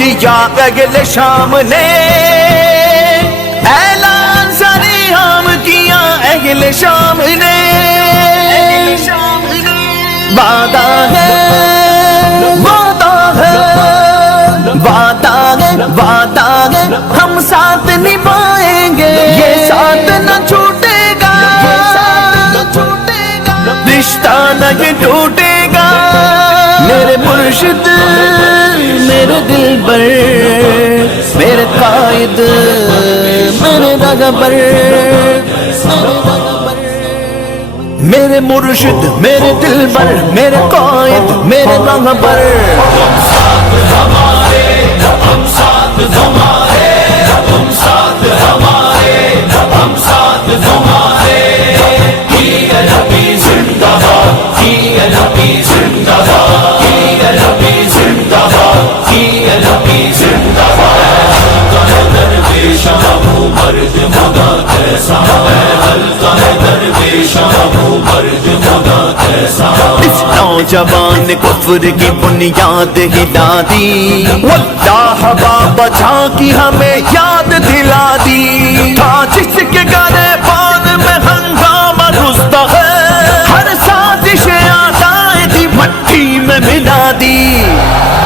دیا اگل شام نے، اعلان سریام کیا اگل شام نے، وعدہ ہے وعدہ ہے وعدہ ہے وعدہ ہے، ہم ساتھ نبھائیں گے، یہ ساتھ نہ چھوٹے گا، رشتہ نہیں ٹوٹے گا۔ میرے مرشد میرے دلبر، میرے قائد میرے رہبر، میرے مرشد میرے دلبر، میرے قائد میرے رہبر۔ ہم ساتھ ہمارے، ہم ساتھ تمہارے، ہم ساتھ ہمارے، ہم ساتھ تمہارے، ہی نبی زندہ باد، ہی نبی زندہ باد، ہی نبی زندہ باد، ہی نبی زندہ باد۔ درویش ابو مرد خدا کیسا ہے، حلقہ ہے درویش ابو مرد خدا کیسا۔ اس نوجوان کفر کی بنیاد ہلا دی، واللہ بابا جھاں کی ہمیں یاد دلا دی، تھا جس کے گریبان میں ہنگامہ رستا ہے، ہر سازش آدائیں تھی مٹی میں ملا دی۔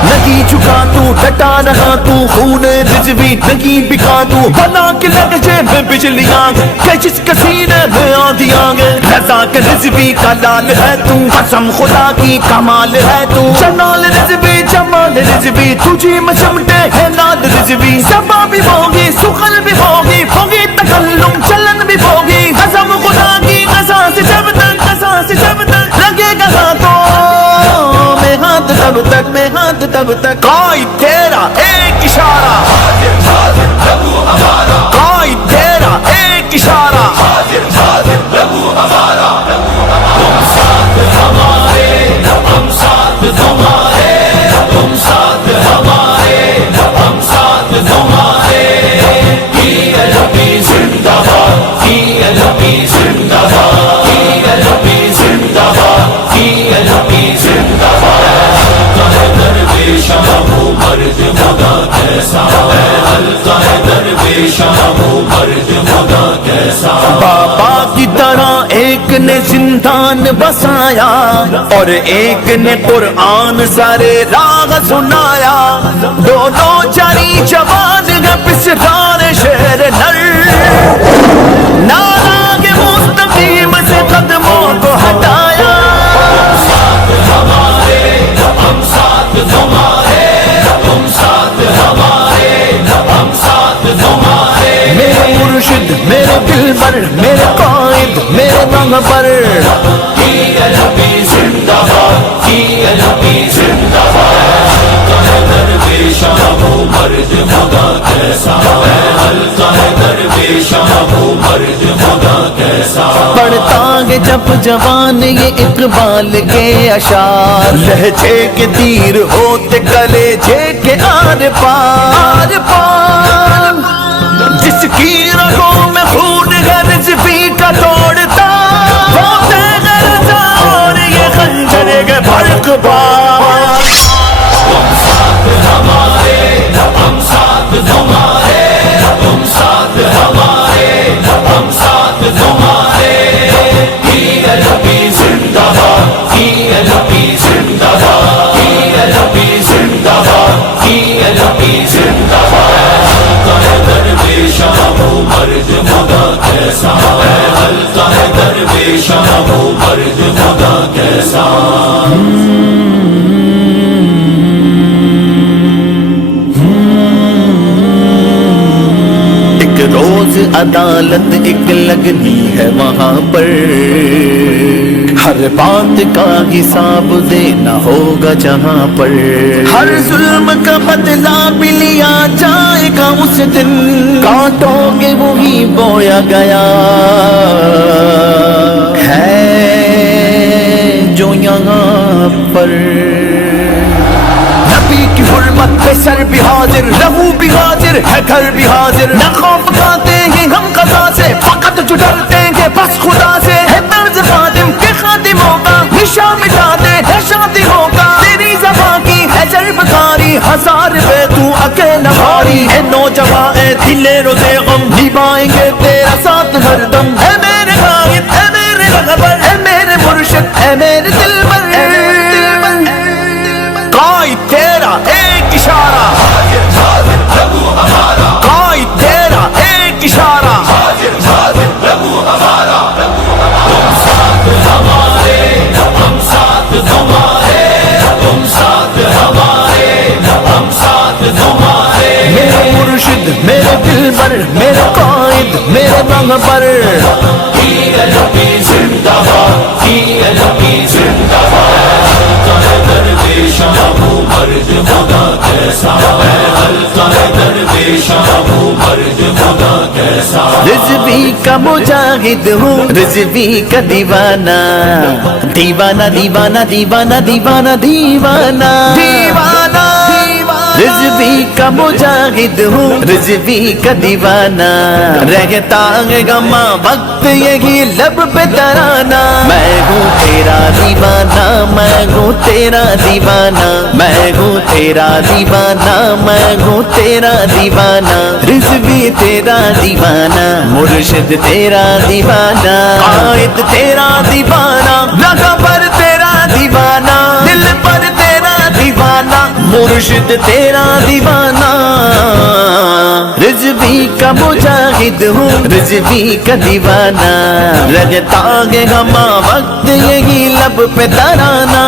نہیں جھکا تو ڈٹا رہا تو، خون رضوی نہیں بکا تو، بنا کے لہجے میں بجلیاں کہ جس کے سینے میں آندیاں گے، رضا کے رضوی کا لال ہے تو، قسم خدا کی کمال ہے تو، جلال رضوی جمال رضوی تجھے میں سمٹے ہے لال رضوی، سبا بھی ہوگی سخن بھی ہوگی، ہوگی تکلم چلن بھی ہوگی، قسم خدا کی قضا سے جب تک، قضا سے جب تک لگے گا ہاتھوں میں ہاتھ، تب تک میں ہاتھ تب تک۔ قائد تیرا ایک اشارہ، حاضر حاضر لہو ہمارا، قائد تیرا ایک اشارہ، حاضر حاضر لہو ہمارا۔ تم ساتھ ہمارے، ہم ساتھ تمہارے، تم ساتھ ہمارے، ہم ساتھ تمہارے، ہی نبی زندہ باد، ہی نبی زندہ باد، ہی نبی زندہ باد، ہی نبی زندہ باد۔ درویش ابو مرد خدا کیسا ہے، حلقہ ہے درویش ابو مرد خدا کیسا۔ بابا کی طرح ایک نے زندان بسایا، اور ایک نے قرآن سارے راگ سنایا، دونوں جاری جوان ہے پسران شہر نر، نارا کے مستقیم سے قدموں کو ہٹایا۔ ساتھ ہمارے، ہم ساتھ تمہارے، تم ساتھ ہمارے، ہم ساتھ تمہارے، میرے مرشد میرے دلبر، میرے قائد میرے رہبر۔ ہی نبی زندہ باد، ہی نبی زندہ باد۔ درویش ابو مرد خدا کیسا ہے، حلقہ ہے درویش ابو مرد خدا کیسا۔ پڑھتا ہے جب جوان یہ اقبال کے اشعار، لہجے کے تیر ہوتے کلیجے کے آر پار، جس کی رگوں میں خون ہے رضوی کا توڑتا، ہوتے ہیں رضا اور یہ خنجر کے برق بار۔ تم ساتھ ہمارے، ہم ساتھ تمہارے، تم ساتھ ہمارے، ہم ساتھ تمہارے، ہی نبی زندہ باد، ہی نبی زندہ باد، ہی نبی زندہ باد، ہی نبی زندہ باد۔ درویش ابو مرد خدا کیسا ہے، حلقہ ہے درویش ابو مرد خدا کیسا۔ روز عدالت ایک لگنی ہے وہاں پر، ہر بات کا حساب دینا ہوگا جہاں پر، ہر ظلم کا بدلہ بھی لیا جائے گا اس دن، کانٹوں گے وہی بویا گیا ہے جو یہاں پر۔ نبی کی حرمت پہ سر بھی حاضر، لہو بھی حاضر ہے، گھر بھی حاضر، نہ خوف کھاتے ہیں ہم قضا سے، فقط جو ڈرتے ہیں بس خدا سے، ہے طرز خادم کے خادموں کا، نشاں مٹا دے ہے شادی ہوگا، تیری زبان کی ہے ضرب کاری، ہزار بے تو غم، اے میرے قائد، اے میرے رہبر، اے میرے مرشد، اے میرے دلبر۔ قائد تیرا ایک اشارہ، حاضر حاضر لہو ہمارا، قائد تیرا ایک اشارہ، حاضر حاضر لہو ہمارا، تم ساتھ ہمارے، ہم ساتھ تمہارے، تم ساتھ ہمارے، ہم ساتھ تمہارے، میرے مرشد، میرے دلبر، میرے قائد، میرے رہبر۔ TLP زندہ باد، TLP زندہ باد، حلقہ درویش ابو مرد خدا کیسا ہے، حلقہ درویش ابو مرد خدا کیسا، رضوی کا مجاہد ہوں، رضوی کا دیوانہ، دیوانہ دیوانہ دیوانہ دیوانہ دیوانہ دیوانہ، رضوی کا مجاہد ہوں، رضوی کا دیوانہ، رہتا ہے غم وقت یہی لب پہ ترانہ، میں ہوں تیرا دیوانہ، میں ہوں تیرا دیوانہ، میں ہوں تیرا دیوانہ، میں ہوں تیرا دیوانہ، رضوی تیرا دیوانہ، مرشد تیرا دیوانہ، قائد تیرا دیوانہ، رہبر تیرا دیوانہ، دل پر تیرا دیوانہ، مرشد تیرا دیوانہ، رضوی کا مجاہد ہوں، رضوی کا دیوانہ، رگتا ہے ہما وقت یہی لب پہ ترانہ،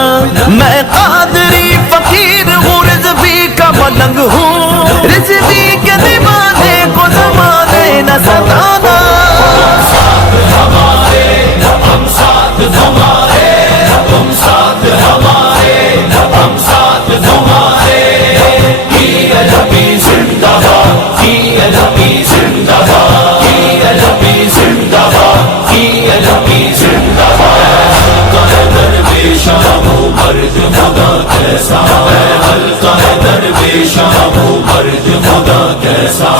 میں قادری فقیر ہوں، رضوی کا ملنگ ہوں، رضوی کے دیوانے کو زمانے نہ ستانا، ساتھ ہمارے، ہم ساتھ تمہارے، تم ساتھ ہمارے، ہم ساتھ تمہارے، TLP زندہ باد، TLP زندہ باد، TLP زندہ باد، TLP زندہ باد، حلقہ درویش ابو مرد خدا کیسا ہے، حلقہ درویش ابو مرد خدا کیسا